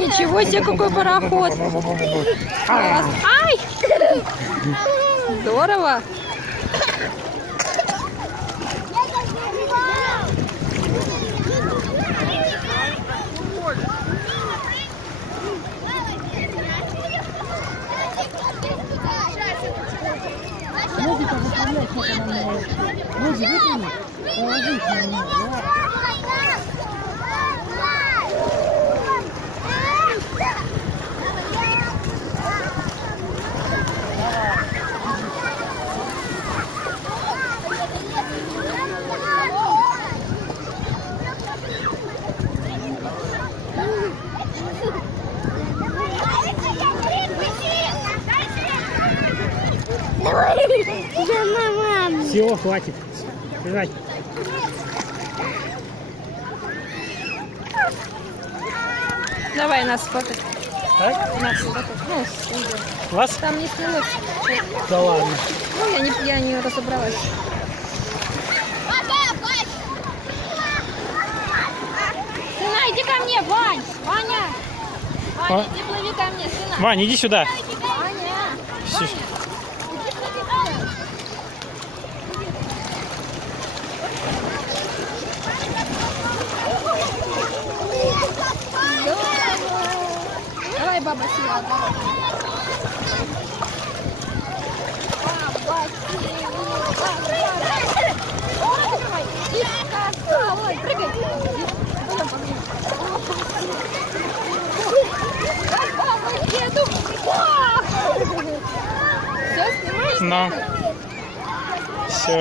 Ничего себе, какой пароход. Класс. Ай! Здорово. Ножик выправлять, как она мне ноги выпрямить, положить на нее. Все, хватит. Бежать. Давай нас фотать. Так? Нас фотать. Ну, с видео. Вас? Там не снялось. Да ладно. Ну, я не разобралась. Сына, иди ко мне, Вань! Ваня! Ваня, иди плыви ко мне, сына! Вань, иди сюда. Ваня! Все. Давай, баба, сюда, давай. Ой, прыгай. Еду. Все, снимаешь? Ну. Все.